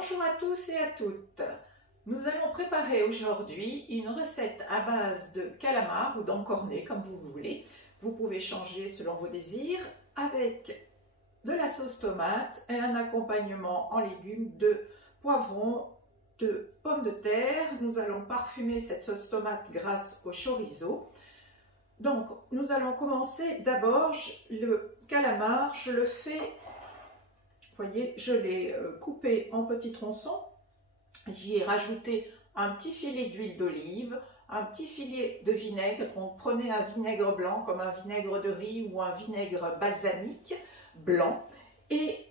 Bonjour à tous et à toutes. Nous allons préparer aujourd'hui une recette à base de calamar ou d'encornet comme vous voulez. Vous pouvez changer selon vos désirs avec de la sauce tomate et un accompagnement en légumes de poivrons, de pommes de terre. Nous allons parfumer cette sauce tomate grâce au chorizo. Donc nous allons commencer d'abord le calamar. Je le fais, vous voyez, je l'ai coupé en petits tronçons. J'y ai rajouté un petit filet d'huile d'olive, un petit filet de vinaigre. Donc prenez un vinaigre blanc comme un vinaigre de riz ou un vinaigre balsamique blanc. Et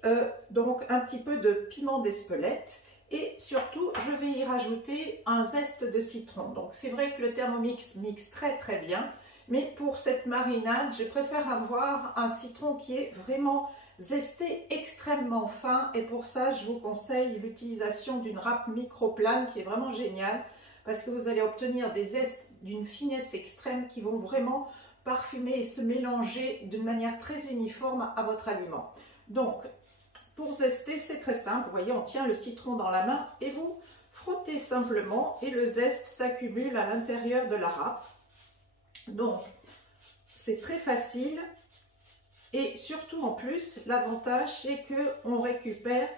donc un petit peu de piment d'Espelette. Et surtout, je vais y rajouter un zeste de citron. Donc c'est vrai que le Thermomix mixe très bien. Mais pour cette marinade, je préfère avoir un citron qui est vraiment zesté extrêmement fin. Et pour ça, je vous conseille l'utilisation d'une râpe microplane qui est vraiment géniale. Parce que vous allez obtenir des zestes d'une finesse extrême qui vont vraiment parfumer et se mélanger d'une manière très uniforme à votre aliment. Donc, pour zester, c'est très simple. Vous voyez, on tient le citron dans la main et vous frottez simplement et le zeste s'accumule à l'intérieur de la râpe. Donc, c'est très facile et surtout en plus, l'avantage c'est qu'on récupère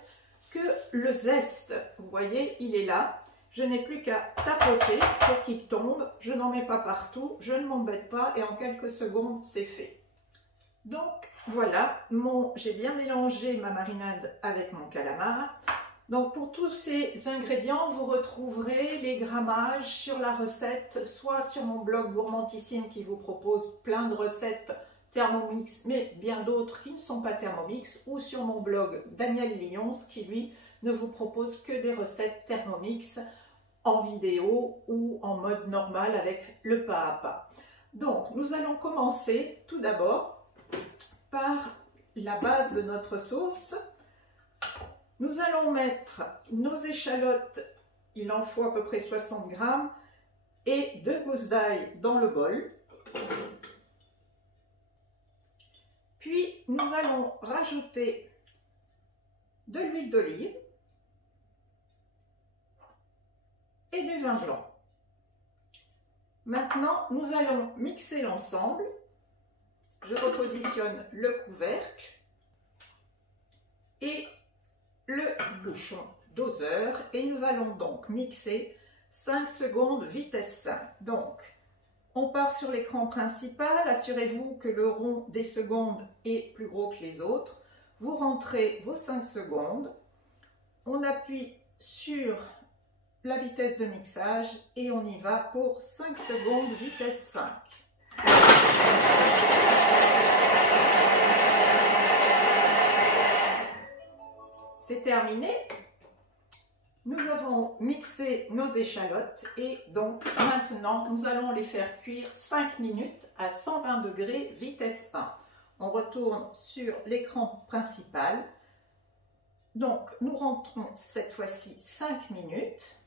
que le zeste. Vous voyez, il est là. Je n'ai plus qu'à tapoter pour qu'il tombe. Je n'en mets pas partout, je ne m'embête pas et en quelques secondes, c'est fait. Donc, voilà, j'ai bien mélangé ma marinade avec mon calamar. Donc pour tous ces ingrédients, vous retrouverez les grammages sur la recette, soit sur mon blog Gourmandissime qui vous propose plein de recettes Thermomix, mais bien d'autres qui ne sont pas Thermomix, ou sur mon blog Daniel Lyons qui lui ne vous propose que des recettes Thermomix en vidéo ou en mode normal avec le pas à pas. Donc nous allons commencer tout d'abord par la base de notre sauce. Nous allons mettre nos échalotes, il en faut à peu près 60 grammes, et 2 gousses d'ail dans le bol. Puis nous allons rajouter de l'huile d'olive et du vin blanc. Maintenant, nous allons mixer l'ensemble. Je repositionne le couvercle et le bouchon doseur et nous allons donc mixer 5 secondes vitesse 5. Donc on part sur l'écran principal, assurez-vous que le rond des secondes est plus gros que les autres. Vous rentrez vos 5 secondes, on appuie sur la vitesse de mixage et on y va pour 5 secondes vitesse 5. C'est terminé. Nous avons mixé nos échalotes et donc maintenant nous allons les faire cuire 5 minutes à 120 degrés vitesse 1. On retourne sur l'écran principal. Donc nous rentrons cette fois-ci 5 minutes.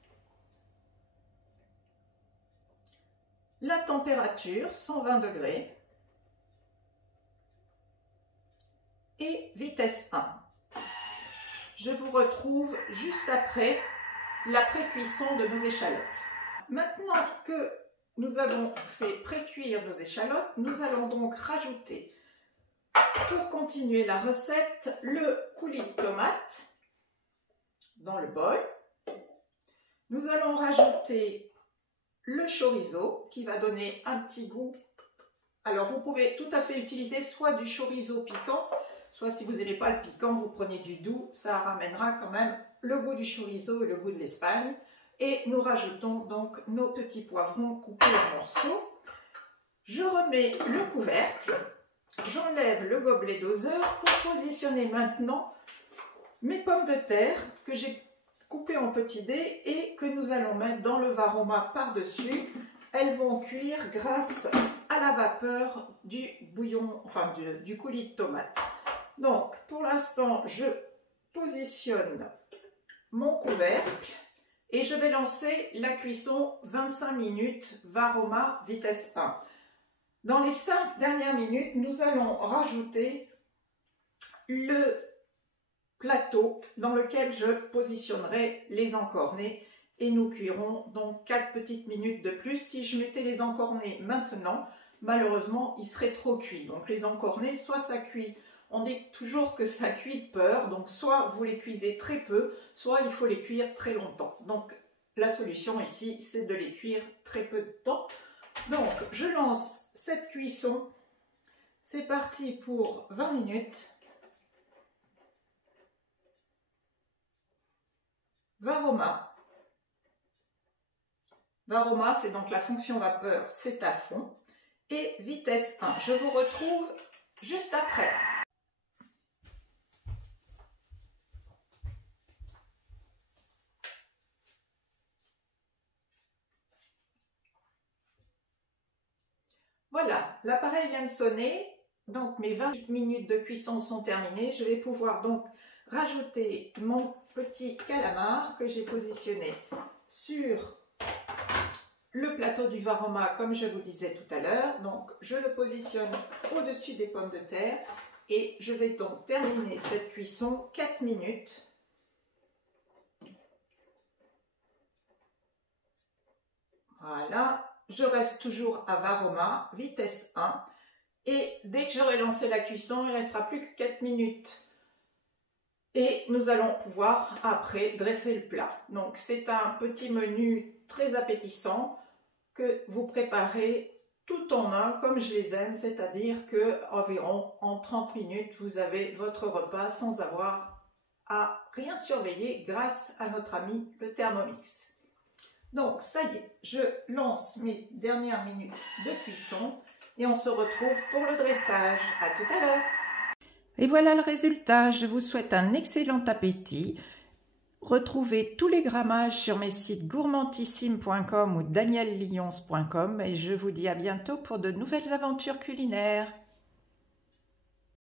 La température 120 degrés et vitesse 1. Je vous retrouve juste après la pré-cuisson de nos échalotes. Maintenant que nous avons fait pré-cuire nos échalotes, nous allons donc rajouter, pour continuer la recette, le coulis de tomate dans le bol. Nous allons rajouter le chorizo qui va donner un petit goût. Alors vous pouvez tout à fait utiliser soit du chorizo piquant, soit si vous n'aimez pas le piquant, vous prenez du doux, ça ramènera quand même le goût du chorizo et le goût de l'Espagne. Et nous rajoutons donc nos petits poivrons coupés en morceaux. Je remets le couvercle, j'enlève le gobelet doseur pour positionner maintenant mes pommes de terre que j'ai coupées en petits dés et que nous allons mettre dans le varoma par-dessus. Elles vont cuire grâce à la vapeur du bouillon, enfin du coulis de tomate. Donc, pour l'instant, je positionne mon couvercle et je vais lancer la cuisson 25 minutes, varoma vitesse 1. Dans les 5 dernières minutes, nous allons rajouter le plateau dans lequel je positionnerai les encornets et nous cuirons donc 4 petites minutes de plus. Si je mettais les encornets maintenant, malheureusement, ils seraient trop cuits. Donc les encornets, soit ça cuit, on dit toujours que ça cuit de peur, donc soit vous les cuisez très peu, soit il faut les cuire très longtemps. Donc la solution ici, c'est de les cuire très peu de temps. Donc je lance cette cuisson, c'est parti pour 20 minutes. Varoma. Varoma, c'est donc la fonction vapeur, c'est à fond. Et vitesse 1. Je vous retrouve juste après. Voilà, l'appareil vient de sonner. Donc mes 20 minutes de cuisson sont terminées. Je vais pouvoir donc rajouter mon petit calamar que j'ai positionné sur le plateau du Varoma comme je vous disais tout à l'heure. Donc je le positionne au-dessus des pommes de terre et je vais donc terminer cette cuisson 4 minutes. Voilà, je reste toujours à Varoma, vitesse 1. Et dès que j'aurai lancé la cuisson, il ne restera plus que 4 minutes. Et nous allons pouvoir après dresser le plat. Donc c'est un petit menu très appétissant que vous préparez tout en un comme je les aime, c'est-à-dire que environ en 30 minutes vous avez votre repas sans avoir à rien surveiller grâce à notre ami le Thermomix. Donc ça y est, je lance mes dernières minutes de cuisson et on se retrouve pour le dressage. À tout à l'heure. Et voilà le résultat. Je vous souhaite un excellent appétit. Retrouvez tous les grammages sur mes sites gourmandissime.com ou daniellions.com et je vous dis à bientôt pour de nouvelles aventures culinaires.